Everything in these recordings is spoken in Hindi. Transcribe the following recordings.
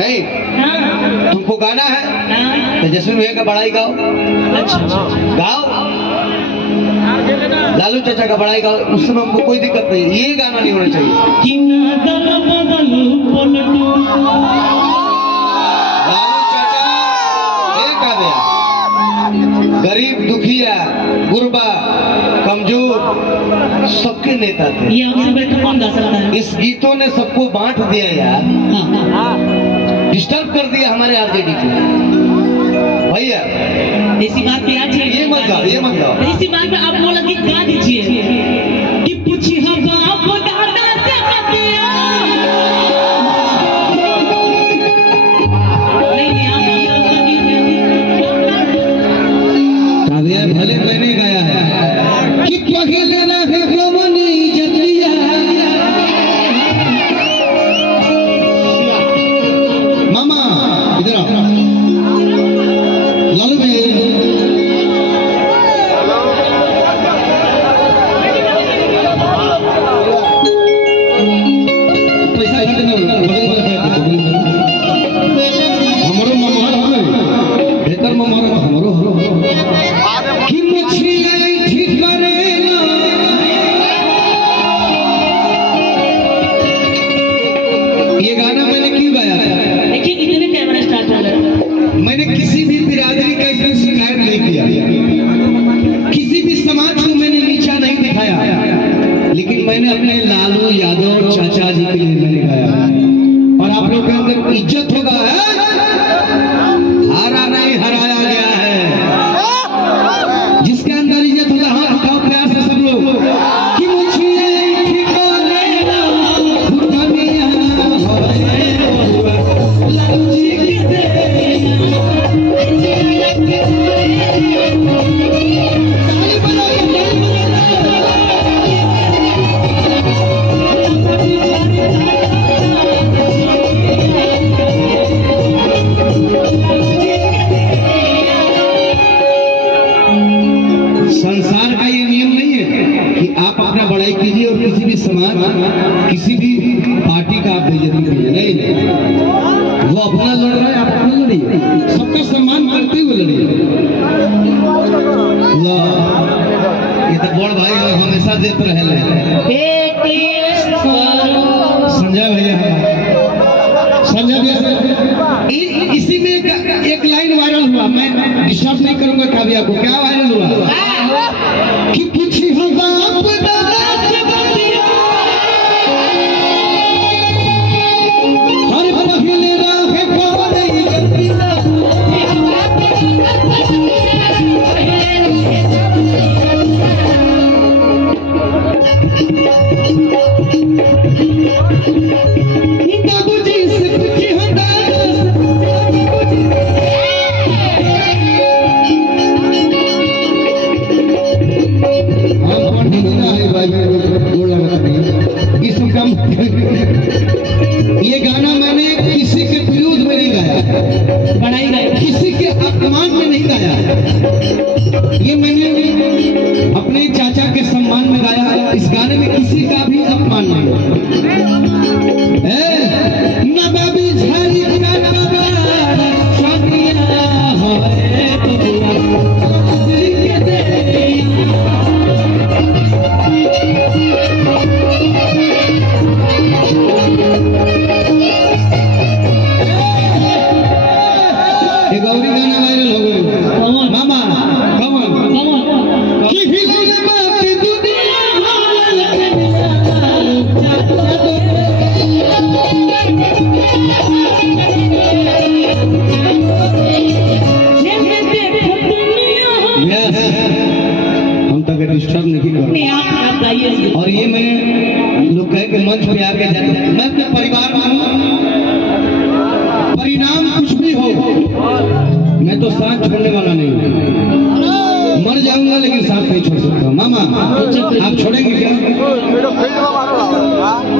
नहीं तुमको गाना है तेजस्वी भैया का बड़ाई गाओ। अच्छा गाओ, लालू चाचा का बड़ाई गाओ, उस समय हमको कोई दिक्कत नहीं, ये गाना नहीं होना चाहिए। लालू चाचा एक आ गया, गरीब दुखिया गुरबा कमजोर सबके नेता थे। ये हमसे बेटर कौन गा सकता है? इस गीतों ने सबको बांट दिया यार, डिस्टर्ब कर दिया हमारे आरजेडी को भैया। इसी बात पे आज ये मत गाओ, ये मत गाओ। इसी बात पे आप वो लगी गा दीजिए कि पूछी हम बाप दादा से बतिया। नहीं आप भले मैंने गाया है कि पहले रहे ब्रह्मनी जतिया मामा इधर आओ, लालू भाई पैसा इतना हमारो मामा बेहतर मामा हमारो कि मछली ठीक करेगा ये गाना मैंने क्यों गाया था? देखिए इतने कैमरा स्टार्ट हो गए। मैंने किसी भी बिरादरी का इसमें शिकायत नहीं किया, किसी भी समाज को मैंने नीचा नहीं दिखाया, लेकिन मैंने अपने लालू यादव चाचा जी के लिए मैंने गाया। और आप लोग के अंदर इज्जत होगा है? हारा नहीं हराया गया है, जिसके अंदर इज्जत होगा हाथ उठाओ प्यार से सब लोग कि मुझे ठिकाना दुनिया लालू जी के देना। संसार का ये नियम नहीं है कि आप अपना बड़ाई कीजिए और किसी भी समाज किसी भी पार्टी का आप बेइज्जती कीजिए, नहीं, वो अपना लड़ रहा है आप अपना लड़िए, सबका सम्मान करते हुए लड़िए। ये तो बड़ भाई हमेशा देते रहे संजय भैया, संजय भैया इसी में एक लाइन वायरल हुआ, मैं डिस्टर्ब नहीं करूंगा काव्या को। क्या वायरल हुआ कि पूछी हम बाप दादा से बतिया, हर पहले राह कौन नहीं जतिया। बाबूजी से पूछी हम ये गाना मैंने किसी के विरोध में नहीं गाया, बड़ाई गए किसी के अपमान में नहीं गाया, ये मैंने अपने चाचा के सम्मान में गाया। इस गाने में किसी का भी अपमान नहीं। नवाबी झाड़ी का गौरी गाना वायरल हो गया मामा कमन कि हिल बात दुनिया हम तक डिस्टर्ब नहीं कर। और ये मैंने लोग कहे कि मंच पे आके जाते, मैं अपने परिवार में हूँ, परिणाम कुछ भी हो मैं तो साथ छोड़ने वाला नहीं हूँ, मर जाऊंगा लेकिन साथ नहीं छोड़ सकता। मामा आप छोड़ेंगे क्या?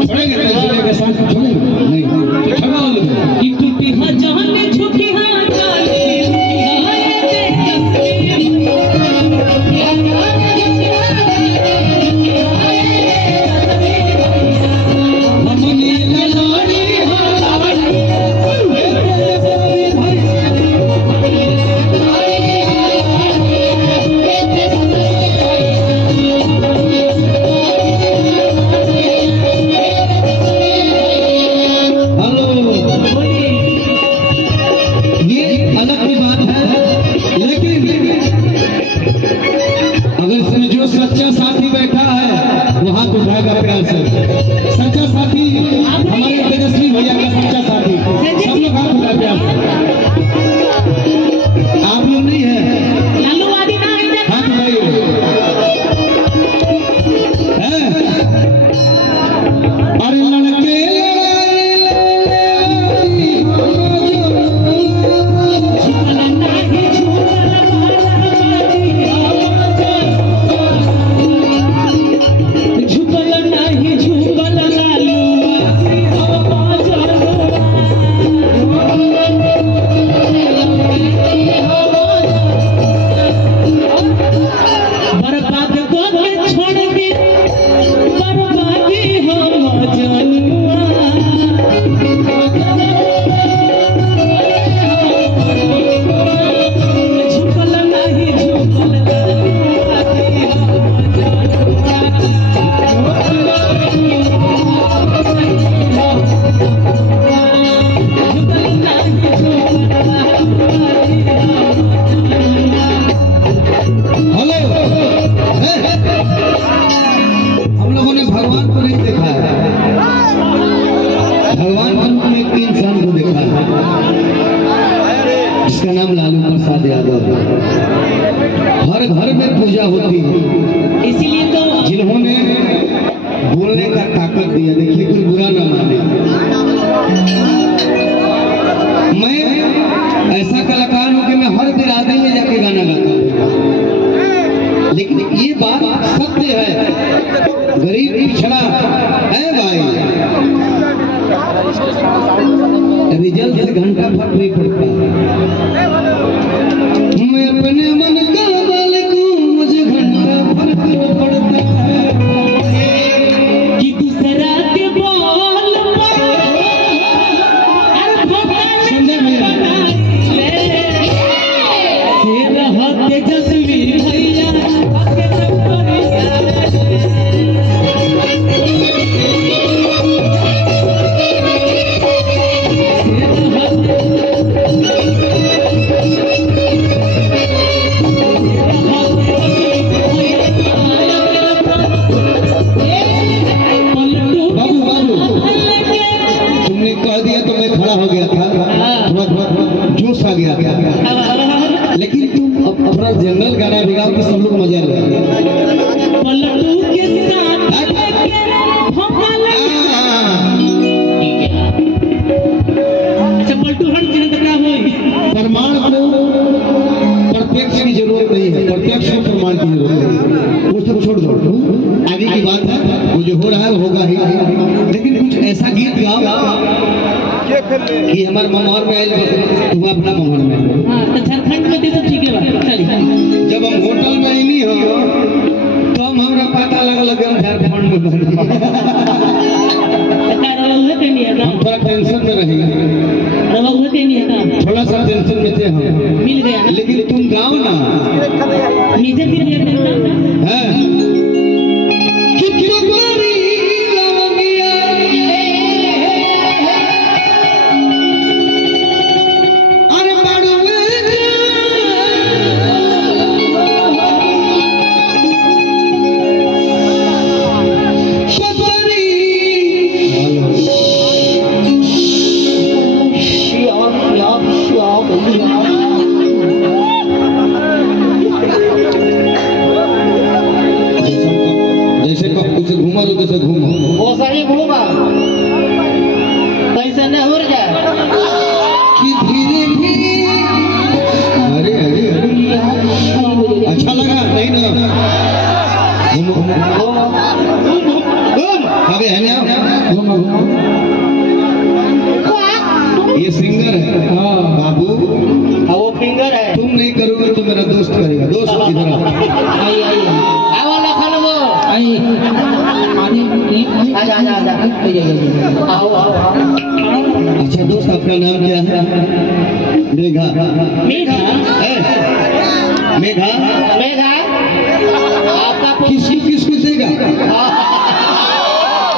छोड़ेंगे तो इसलिए साथ छोड़ेंगे नहीं, प्रसाद यादव। हर घर में पूजा होती है, इसीलिए तो जिन्होंने बोलने का ताकत दिया। देखिए कोई बुरा ना माने, मैं ऐसा कलाकार हूं कि मैं हर बिरादरी में जाके गाना गाता हूं, लेकिन ये बात सत्य है, गरीब पिछड़ा है भाई, रिजल्ट से घंटा फर्क नहीं पड़ता। मैं अपने मन का मालिक हूं, मुझे घंटा फर्क नहीं पड़ता कि दूसरा के बोल समझे भैया। से रह तेजस्वी भैया हो गया था, थोड़ा जोश आ गया था, लेकिन तुम अपना जनरल गाना भी गाओ कि सब लोग मजा ले। पलटू के साथ अच्छा पलटू हट के क्या होई? प्रमाण को प्रत्यक्ष की जरूरत नहीं है, प्रत्यक्ष को प्रमाण की जरूरत है। वो सब छोड़ दो, आगे की बात है, वो जो हो रहा है वो होगा ही, लेकिन कुछ ऐसा गीत गाओ कि हमारे ममहर में आयल, तुम अपना ममहर में। हां तो झारखंड में तो सब ठीक है बा चली। जब हम होटल में आईनी हो तो हमरा पता लगल कि हम झारखंड में बन हम थोड़ा टेंशन में रही, थोड़ा सा टेंशन में थे हम, मिल गया ना? लेकिन तुम गाओ ना नीचे गिर गया है से घूमो, वो सही घूमा कैसे न हो जाए कि धीरे धीरे। अरे अरे अरे अच्छा लगा नहीं ना? अबे है ना, ये सिंगर है बाबू, वो फिंगर है। तुम नहीं करोगे तो मेरा दोस्त करेगा। दोस्त इधर आई आई आओ लखन वो आई आजा आजा आजा आओ आओ आओ। अच्छा दोस्त, आपका नाम क्या है? मेघा। मेघा मेघा मेघा आपका किसको देगा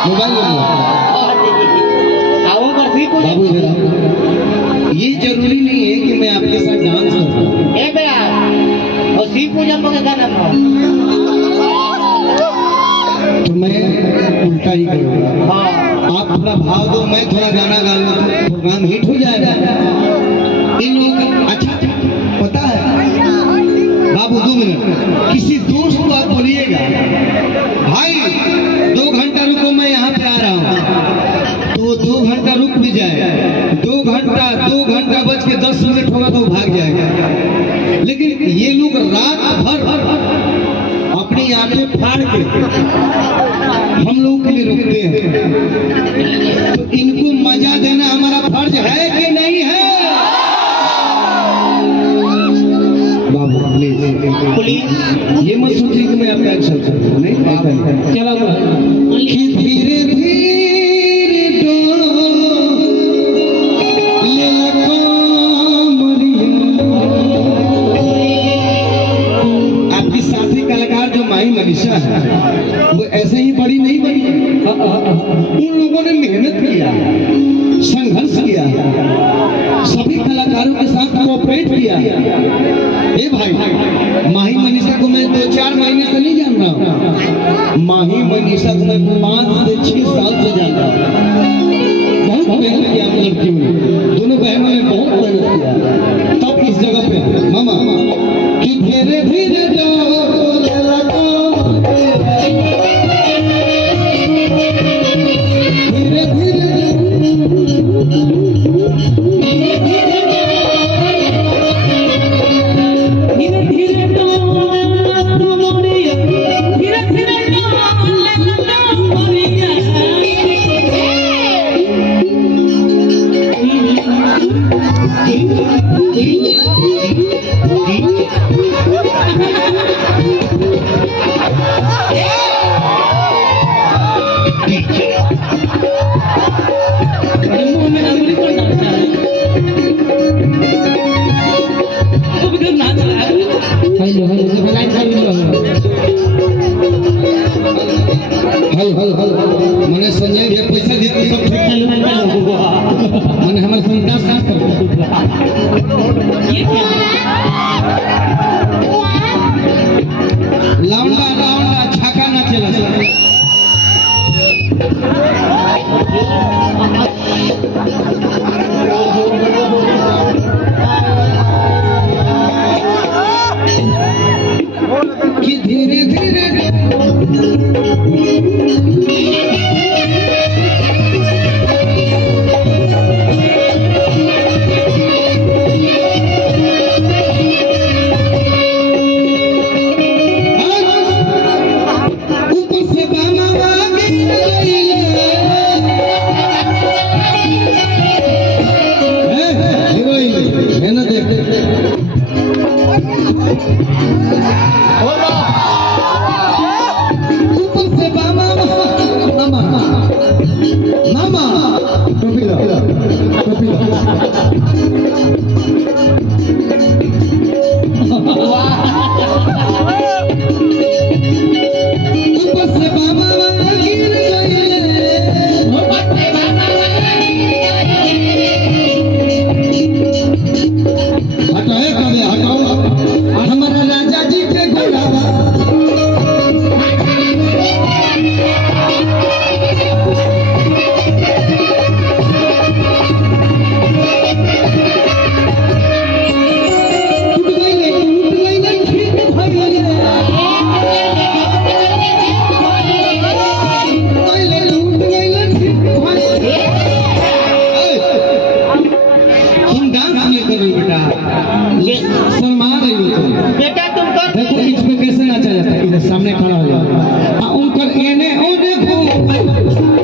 मोबाइल नंबर? आओ बरसी को बाबू इधर आओ। ये जरूरी नहीं है कि मैं आपके साथ डांस करूं। ए बेटा और सी पूजा पका गाना तो मैं उल्टा ही करूंगा। हां आप थोड़ा भाव दो, मैं थोड़ा गाना गा लूं, तो प्रोग्राम हिट हो जाएगा। इन लोग अच्छा पता है बाबू, 2 मिनट किसी दोस्त को आप बोलिएगा भाई 2 घंटा रुको, मैं यहाँ पे आ रहा हूँ, तो 2 घंटा रुक भी जाए, 2 घंटा बज के 10 मिनट होगा तो भाग जाएगा। लेकिन ये लोग रात भर अपनी आंखें फाड़ के हम लोग के लिए रुकते हैं, तो इनको मजा देना हमारा फर्ज है कि नहीं है? बाबू प्लीज ये मत सोचिए कि मैं आपका एक्सेप्ट करूं, नहीं चलो कि धीरे धीरे आपकी साथी कलाकार जो माही मनीषा है वो ऐसे ही बड़ी नहीं बनी। उन लोगों ने मेहनत किया, संघर्ष किया, सभी कलाकारों के साथ कोऑपरेट किया। ए भाई, माही मनीषा को मैं 2-4 महीने से नहीं जान रहा हूँ, माही मनीषा को मैं 5 से 6 साल से जान रहा हूँ। बहुत मेहनत किया हम लड़कियों ने, दोनों बहनों ने बहुत मेहनत किया, तब इस जगह पे मामा मुंह में अंगुली कौन डालता है? अब इधर नाच रहा है। हेलो हेलो से बनाई खाली हल मने संजय भैया पैसा देते सब ठीक हेलो हेलो मने हमर संतान साफ कर ये क्या लाउंडा लाउंडा छाका ना चला सर कि धीरे धीरे ऊपर से बामा आगे हीरोइन है ना देख ऊपर से बामा मामा मामा टोपी लो टोपी लो ऊपर से बामा गिर गए हटाए कबे हटाओ हमारा राजा जी के घोड़ावा शर्मा रही हो तुम बेटा तुम कर देखो इस पे कैसे नाचा जाता है इधर सामने खड़ा हो जाओ उनकर एने ओ देखो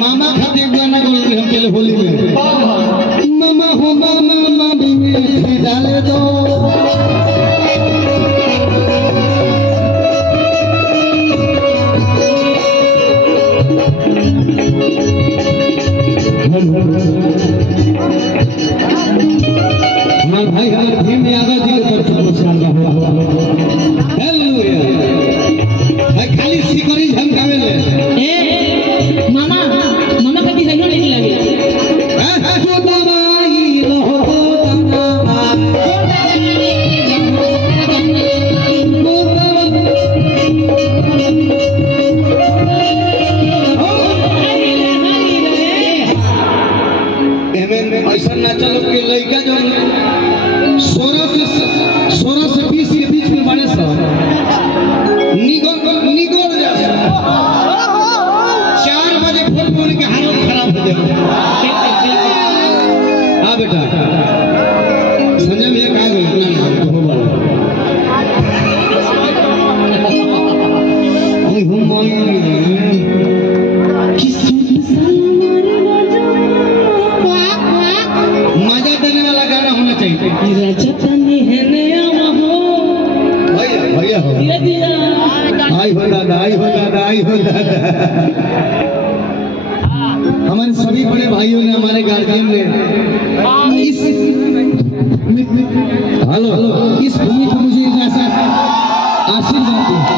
मामा खातिर गाना बोल रहे हम पहले होली में मामा हो मामा मामी में डाले दो हमारे भाई हमारे भीम यादव जी के तरफ से नमस्कार हेलो खाली सिकरी झमकावे ले ए मामा मामा कभी हेलो नहीं लगे हो दवाई लो ऐसा ना चलो के लड़का जो 16 से 20 के बीच में बड़े सब निगल जा 4 बजे फोन फोन के हालत खराब हो जाए हाँ बेटा संजय भैया कहाँ गए इतना ना हो बोल मजा देने वाला गाना होना चाहिए भैया भैया हो आई हो दादा आई हो दादा आई हो दादा हमारे सभी बड़े भाइयों ने हमारे गार्जियन ने इस हेलो इस भूमि पर मुझे एक ऐसा आशीर्वाद दिया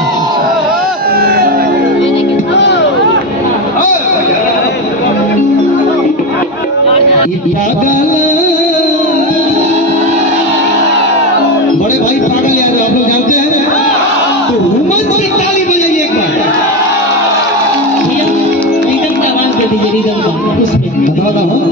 बड़े भाई पागल याद आप लोग जानते हैं तो हुमन से ताली बजाइए एक बार रिदम की आवाज दे दीजिए रिदम का उसमें बता रहा हूँ